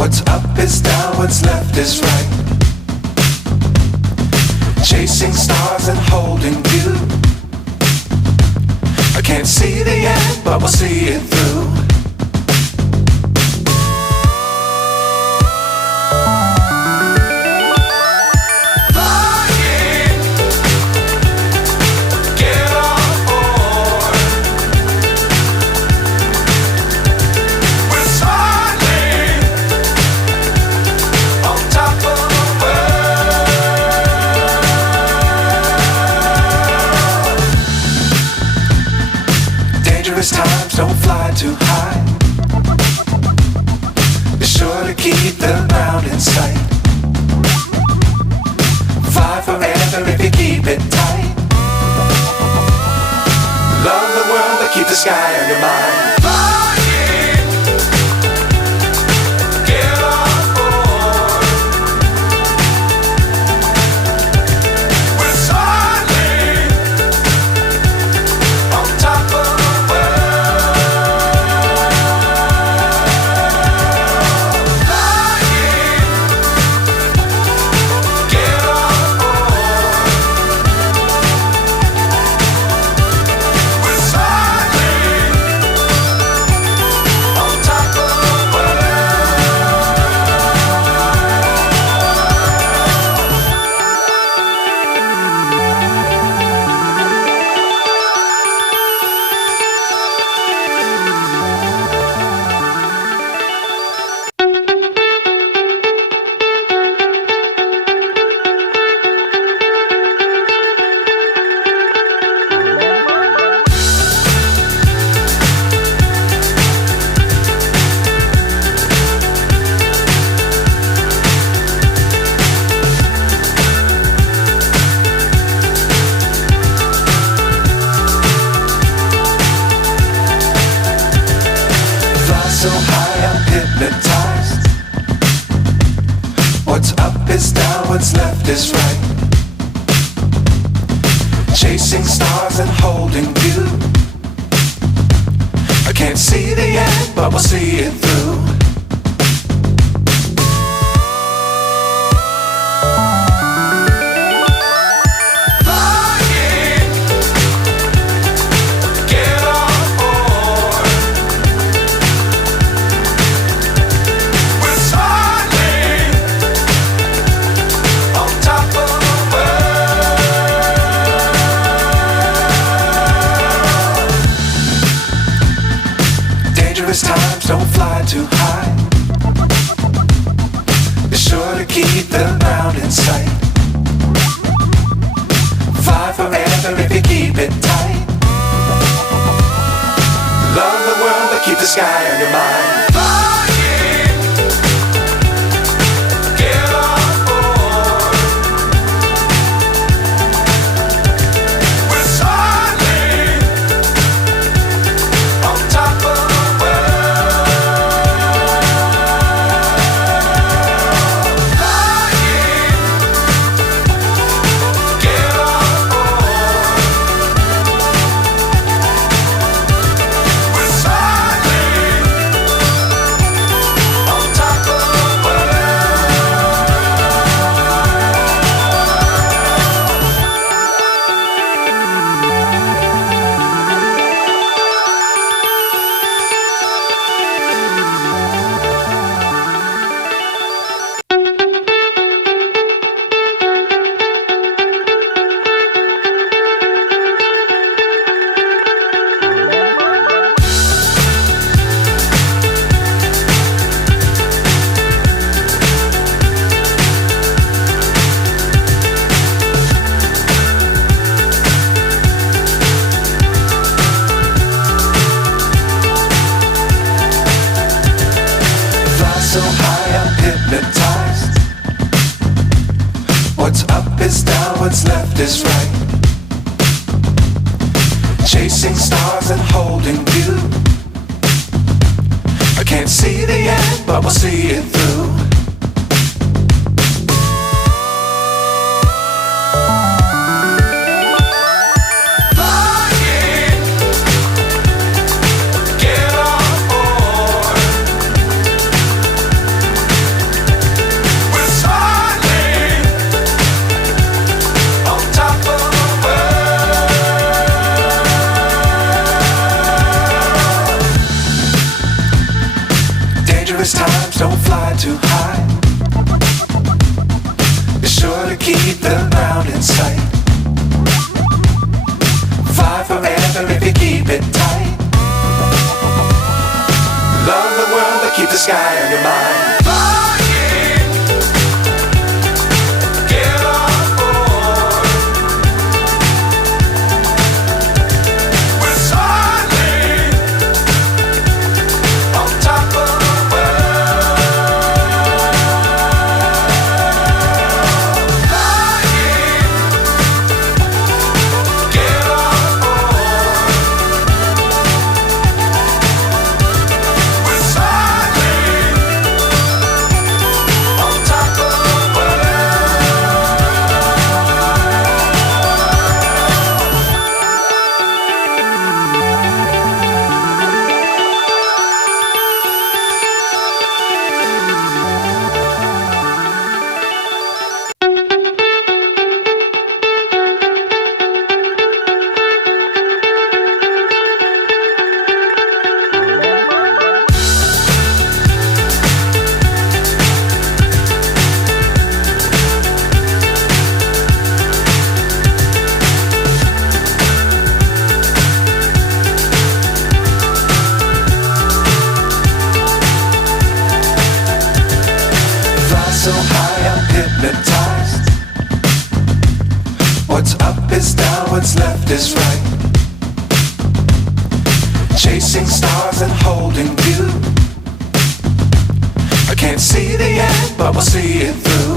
What's up is down, what's left is right. Chasing stars and holding you. I can't see the end, but we'll see it through. Times don't fly too high. Be sure to keep the ground in sight. Fly forever if you keep it tight. Love the world but keep the sky on your mind. So high I'm hypnotized. What's up is down, what's left is right. Chasing stars and holding you. I can't see the end, but we'll see it through. Times don't fly too high. Be sure to keep the ground in sight. Fly forever if you keep it tight. Love the world but keep the sky on your mind. So high I'm hypnotized. What's up is down, what's left is right. Chasing stars and holding you. I can't see the end, but we'll see it through. Dangerous times, don't fly too high. Be sure to keep the ground in sight. Fly forever if you keep it tight. Love the world, but keep the sky on your mind. So high I'm hypnotized. What's up is down, what's left is right. Chasing stars and holding you. I can't see the end, but we'll see it through.